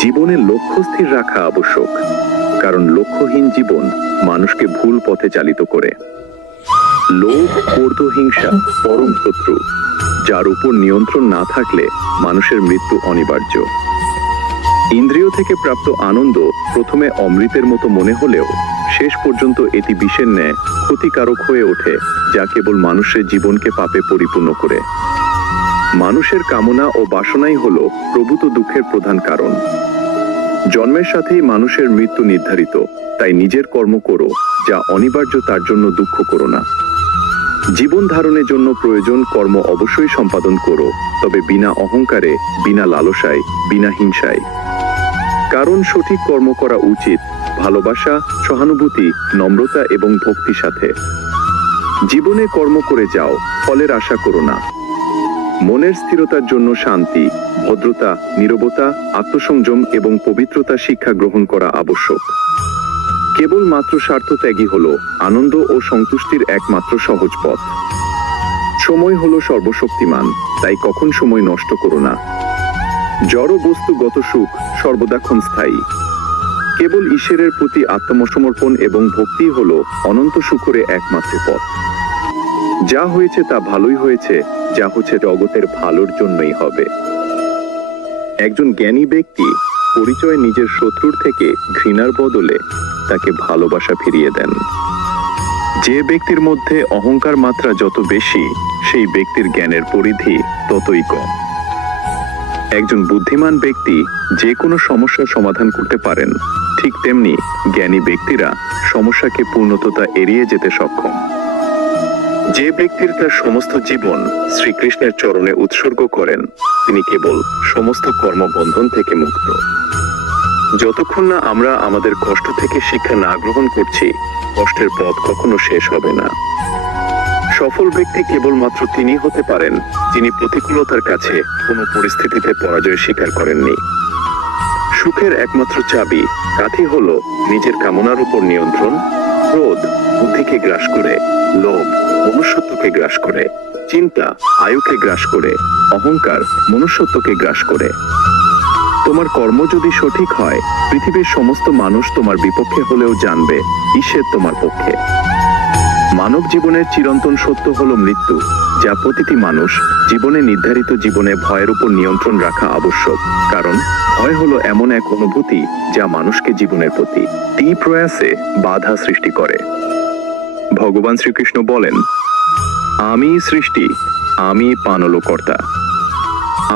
জীবনে লক্ষ্য স্থির রাখা আবশ্যক, কারণ লক্ষ্যহীন জীবন মানুষকে ভুল পথে চালিত করে। লোভ, ক্রোধ, হিংসা পরম শত্রু, যার উপর নিয়ন্ত্রণ না থাকলে মানুষের মৃত্যু অনিবার্য। ইন্দ্রিয় থেকে প্রাপ্ত আনন্দ প্রথমে অমৃতের মতো মনে হলেও শেষ পর্যন্ত এটি বিষের ন্যায় ক্ষতিকারক হয়ে ওঠে, যা কেবল মানুষের জীবনকে পাপে পরিপূর্ণ করে। মানুষের কামনা ও বাসনাই হলো প্রভূত দুঃখের প্রধান কারণ। জন্মের সাথেই মানুষের মৃত্যু নির্ধারিত, তাই নিজের কর্ম করো, যা অনিবার্য, তার জন্য দুঃখ করো না। জীবন ধারণের জন্য প্রয়োজন কর্ম অবশ্যই সম্পাদন করো, তবে বিনা অহংকারে, বিনা লালসায়, বিনা হিংসায়। কারণ সঠিক কর্ম করা উচিত ভালোবাসা, সহানুভূতি, নম্রতা এবং ভক্তির সাথে। জীবনে কর্ম করে যাও, ফলের আশা করো না। মনের স্থিরতার জন্য শান্তি, ভদ্রতা, নীরবতা, আত্মসংযম এবং পবিত্রতা শিক্ষা গ্রহণ করা আবশ্যক। কেবলমাত্র স্বার্থত্যাগী হলো আনন্দ ও সন্তুষ্টির একমাত্র সহজ পথ। সময় হলো সর্বশক্তিমান, তাই কখন সময় নষ্ট করো না। জড় বস্তুগত সুখ সর্বদা ক্ষণস্থায়ী। কেবল ঈশ্বরের প্রতি আত্মসমর্পণ এবং ভক্তি হলো অনন্ত সুখের একমাত্র পথ। যা হয়েছে তা ভালোই হয়েছে, যা হচ্ছে জগতের ভালোর জন্যই হবে। একজন জ্ঞানী ব্যক্তি পরিচয় নিজের শত্রুর থেকে ঘৃণার বদলে তাকে ভালোবাসা ফিরিয়ে দেন। যে ব্যক্তির মধ্যে অহংকার মাত্রা যত বেশি, সেই ব্যক্তির জ্ঞানের পরিধি ততই কম। একজন বুদ্ধিমান ব্যক্তি যে কোনো সমস্যার সমাধান করতে পারেন, ঠিক তেমনি জ্ঞানী ব্যক্তিরা সমস্যাকে পূর্ণতা এড়িয়ে যেতে সক্ষম। যে ব্যক্তির তার সমস্ত জীবন শ্রীকৃষ্ণের চরণে উৎসর্গ করেন, তিনি কেবল সমস্ত কর্মবন্ধন থেকে মুক্ত। যতক্ষণ না আমরা আমাদের কষ্ট থেকে শিক্ষা না গ্রহণ করছি, কষ্টের পথ কখনো শেষ হবে না। সফল ব্যক্তি কেবলমাত্র তিনি হতে পারেন যিনি প্রতিকূলতার কাছে কোনো পরিস্থিতিতে পরাজয় স্বীকার করেননি। সুখের একমাত্র চাবি কাঠি হলো নিজের কামনার উপর নিয়ন্ত্রণ। ক্রোধ বুদ্ধিকে গ্রাস করে, লোভ মনুষ্যত্বকে গ্রাস করে, চিন্তা আয়ুকে গ্রাস করে, অহংকার মনুষ্যত্বকে গ্রাস করে। তোমার কর্ম যদি সঠিক হয়, পৃথিবীর সমস্ত মানুষ তোমার বিপক্ষে হলেও জানবে ঈশ্বর তোমার পক্ষে। মানব জীবনের চিরন্তন সত্য হলো মৃত্যু, যা প্রতিটি মানুষ জীবনে নির্ধারিত জীবনে ভয়ের উপর নিয়ন্ত্রণ রাখা আবশ্যক। কারণ ভয় হলো এমন এক অনুভূতি যা মানুষকে জীবনের প্রতি তীব্র প্রয়াসে বাধা সৃষ্টি করে। ভগবান শ্রীকৃষ্ণ বলেন, আমি সৃষ্টি, আমি পালনকর্তা,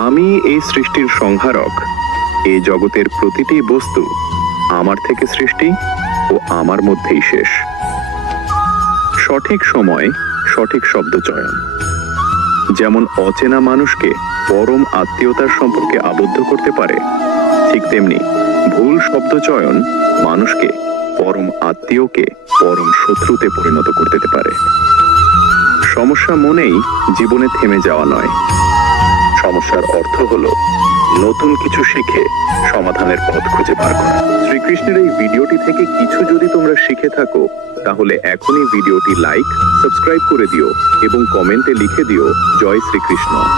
আমি এই সৃষ্টির সংহারক। এই জগতের প্রতিটি বস্তু আমার থেকে সৃষ্টি ও আমার মধ্যেই শেষ। সঠিক সময় সঠিক শব্দ চয়ন যেমন অচেনা মানুষকে পরম আত্মীয়তার সম্পর্কে আবদ্ধ করতে পারে, ঠিক তেমনি ভুল শব্দ চয়ন মানুষকে পরম আত্মীয়কে পরম শত্রুতে পরিণত করতে পারে। সমস্যা মনেই জীবনে থেমে যাওয়া নয়। সমস্যার অর্থ হলো নতুন কিছু শিখে সমাধানের পথ খুঁজে বার করা। শ্রীকৃষ্ণের এই ভিডিওটি থেকে কিছু যদি তোমরা শিখে থাকো, তাহলে এখনই ভিডিওটি লাইক, সাবস্ক্রাইব করে দিও এবং কমেন্টে লিখে দিও জয় শ্রীকৃষ্ণ।